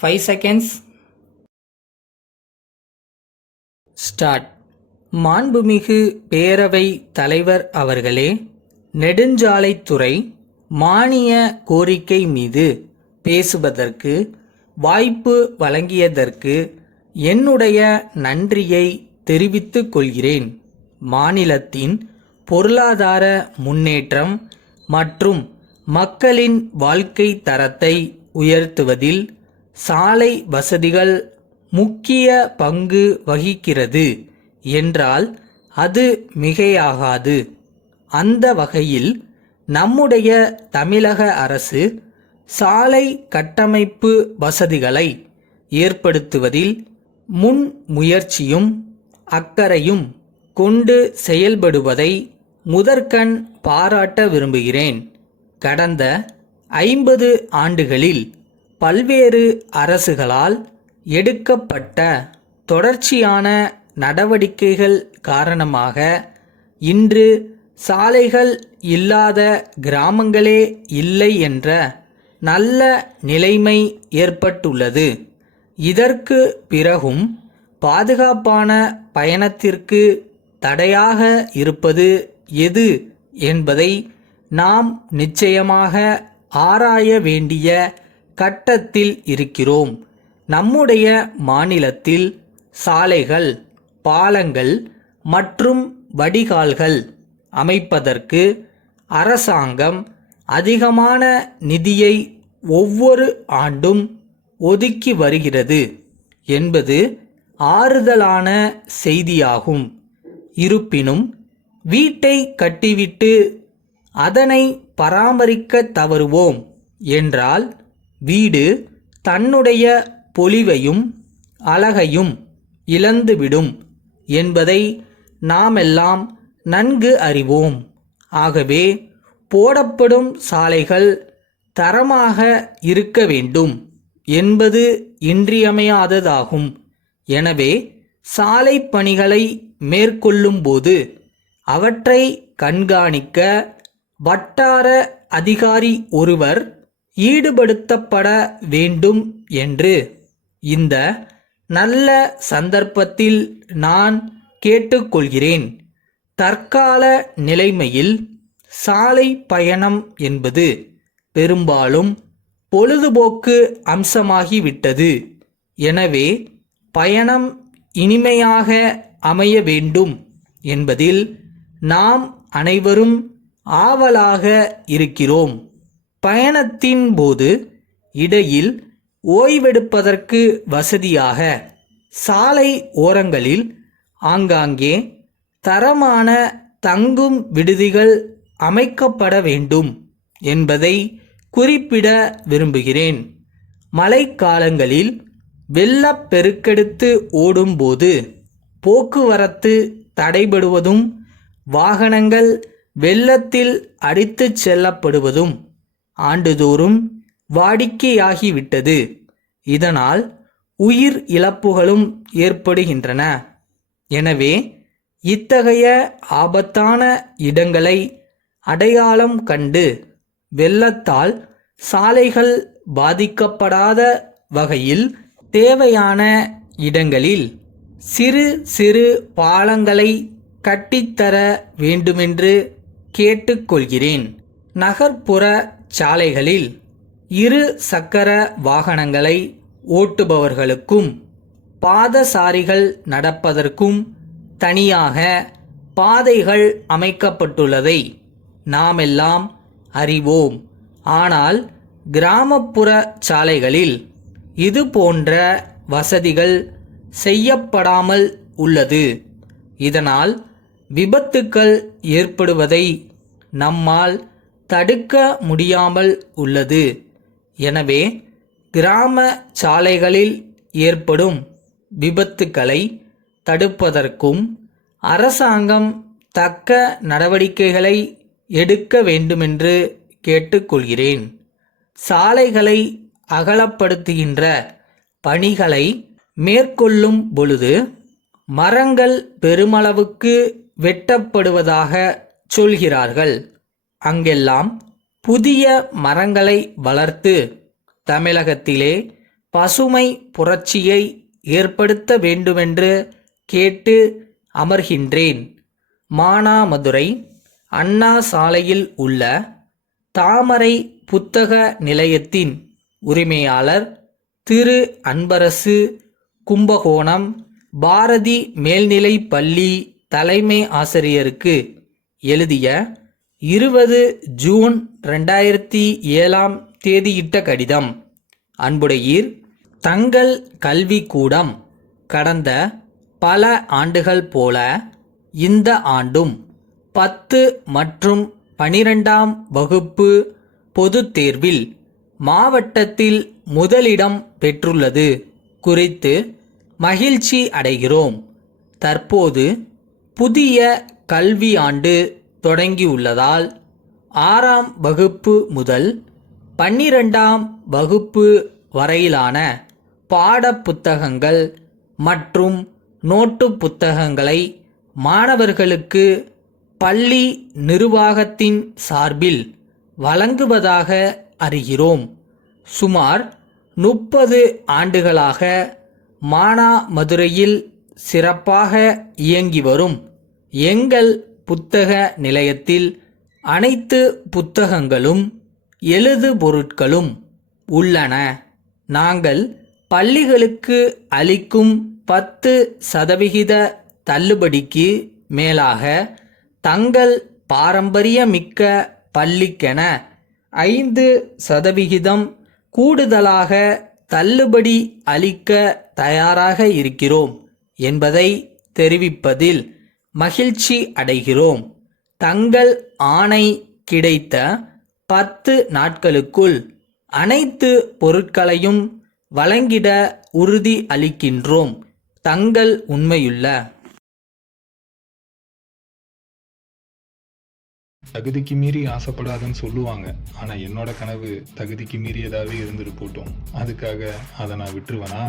5 seconds. Start. மாண்புமிகு பேரவை தலைவர் அவர்களே, நெடுஞ்சாலைத்துறை மானிய கோரிக்கை மீது பேசுவதற்கு வாய்ப்பு வழங்கியதற்கு என்னுடைய நன்றியை தெரிவித்துக் கொள்கிறேன். மாநிலத்தின் பொருளாதார முன்னேற்றம் மற்றும் மக்களின் வாழ்க்கை தரத்தை உயர்த்துவதில் சாலை வசதிகள் முக்கிய பங்கு வகிக்கிறது என்றால் அது மிகையாகாது. அந்த வகையில் நம்முடைய தமிழக அரசு சாலை கட்டமைப்பு வசதிகளை ஏற்படுத்துவதில் முன் முயற்சியும் அக்கறையும் கொண்டு செயல்படுவதை முதற்கண் பாராட்ட விரும்புகிறேன். கடந்த 50 ஆண்டுகளில் பல்வேறு அரசுகளால் எடுக்கப்பட்ட தொடர்ச்சியான நடவடிக்கைகள் காரணமாக இன்று சாலைகள் இல்லாத கிராமங்களே இல்லை என்ற நல்ல நிலைமை ஏற்பட்டுள்ளது. இதற்கு பிறகும் பாதுகாப்பான பயணத்திற்கு தடையாக இருப்பது எது என்பதை நாம் நிச்சயமாக ஆராய வேண்டிய கட்டத்தில் இருக்கிறோம். நம்முடைய மாநிலத்தில் சாலைகள், பாலங்கள் மற்றும் வடிகால்கள் அமைப்பதற்கு அரசாங்கம் அதிகமான நிதியை ஒவ்வொரு ஆண்டும் ஒதுக்கி வருகிறது என்பது ஆறுதலான செய்தியாகும். இருப்பினும் வீட்டை கட்டிவிட்டு அதனை பராமரிக்க தவறுவோம் என்றால் வீடு தன்னுடைய பொலிவையும் அழகையும் இழந்துவிடும் என்பதை நாமெல்லாம் நன்கு அறிவோம். ஆகவே போடப்படும் சாலைகள் தரமாக இருக்க வேண்டும் என்பது இன்றியமையாததாகும். எனவே சாலை பணிகளை மேற்கொள்ளும்போது அவற்றை கண்காணிக்க வட்டார அதிகாரி ஒருவர் ஈடுபடுத்தப்பட வேண்டும் என்று இந்த நல்ல சந்தர்ப்பத்தில் நான் கேட்டுக்கொள்கிறேன். தற்கால நிலைமையில் சாலை பயணம் என்பது பெரும்பாலும் பொழுதுபோக்கு அம்சமாகிவிட்டது. எனவே பயணம் இனிமையாக அமைய வேண்டும் என்பதில் நாம் அனைவரும் ஆவலாக இருக்கிறோம். பயணத்தின் போது இடையில் ஓய்வெடுப்பதற்கு வசதியாக சாலை ஓரங்களில் ஆங்காங்கே தரமான தங்கும் விடுதிகள் அமைக்கப்பட வேண்டும் என்பதை குறிப்பிட விரும்புகிறேன். மழைக்காலங்களில் வெள்ளப்பெருக்கெடுத்து ஓடும்போது போக்குவரத்து தடைபடுவதும் வாகனங்கள் வெள்ளத்தில் அடித்துச் செல்லப்படுவதும் ஆண்டுதோறும் வாடிக்கையாகிவிட்டது. இதனால் உயிர் இழப்புகளும் ஏற்படுகின்றன. எனவே இத்தகைய ஆபத்தான இடங்களை அடையாளம் கண்டு வெள்ளத்தால் சாலைகள் பாதிக்கப்படாத வகையில் தேவையான இடங்களில் சிறு சிறு பாலங்களை கட்டித்தர வேண்டுமென்று கேட்டுக்கொள்கிறேன். நகர்ப்புற சாலைகளில் 2 சக்கர வாகனங்களை ஓட்டுபவர்களுக்கும் பாதசாரிகள் நடப்பதற்கும் தனியாக பாதைகள் அமைக்கப்பட்டுள்ளதை நாமெல்லாம் அறிவோம். ஆனால் கிராமப்புற சாலைகளில் இது போன்ற வசதிகள் செய்யப்படாமல் உள்ளது. இதனால் விபத்துக்கள் ஏற்படுவதை நம்மால் தடுக்க முடியாமல் உள்ளது. எனவே கிராம சாலைகளில் ஏற்படும் விபத்துக்களை தடுப்பதற்கும் அரசாங்கம் தக்க நடவடிக்கைகளை எடுக்க வேண்டுமென்று கேட்டுக்கொள்கிறேன். சாலைகளை அகலப்படுத்துகின்ற பணிகளை மேற்கொள்ளும் பொழுது மரங்கள் பெருமளவுக்கு வெட்டப்படுவதாக சொல்கிறார்கள். அங்கெல்லாம் புதிய மரங்களை வளர்த்து தமிழகத்திலே பசுமை புரட்சியை ஏற்படுத்த வேண்டுமென்று கேட்டு அமர்கின்றேன். மானாமதுரை அண்ணா சாலையில் உள்ள தாமரை புத்தக நிலையத்தின் உரிமையாளர் திரு அன்பரசு, கும்பகோணம் பாரதி மேல்நிலைப் பள்ளி தலைமை ஆசிரியருக்கு எழுதிய 20 ஜூன் 2007 தேதியிட்ட கடிதம். அன்புடையீர், தங்கள் கல்விக்கூடம் கடந்த பல ஆண்டுகள் போல இந்த ஆண்டும் 10 மற்றும் 12ஆம் வகுப்பு பொதுத் தேர்வில் மாவட்டத்தில் முதலிடம் பெற்றுள்ளது குறித்து மகிழ்ச்சி அடைகிறோம். தற்போது புதிய கல்வி ஆண்டு தொடங்கியுள்ளதால் 6ஆம் வகுப்பு முதல் 12ஆம் வகுப்பு வரையிலான பாடப்புத்தகங்கள் மற்றும் நோட்டு புத்தகங்களை மாணவர்களுக்கு பள்ளி நிர்வாகத்தின் சார்பில் வழங்குவதாக அறிகிறோம். சுமார் 30 ஆண்டுகளாக மானாமதுரையில் சிறப்பாக இயங்கி வரும் எங்கள் புத்தக நிலையத்தில் அனைத்து புத்தகங்களும் எழுதுபொருட்களும் உள்ளன. நாங்கள் பள்ளிகளுக்கு அளிக்கும் 10% தள்ளுபடிக்கு மேலாக தங்கள் பாரம்பரியமிக்க பள்ளிக்கென 5% கூடுதலாக தள்ளுபடி அளிக்க தயாராக இருக்கிறோம் என்பதை தெரிவிப்பதில் மகிழ்ச்சி அடைகிறோம். தங்கள் ஆணை கிடைத்த 10 நாட்களுக்குள் அனைத்து பொருட்களையும் வழங்கிட உறுதி அளிக்கின்றோம். தங்கள் உண்மையுள்ள தகுதிக்கு மீறி ஆசைப்படாதுன்னு சொல்லுவாங்க. ஆனா என்னோட கனவு தகுதிக்கு மீறியதாவே இருந்துட்டு போட்டோம். அதுக்காக அதை நான் விட்டுருவேனா?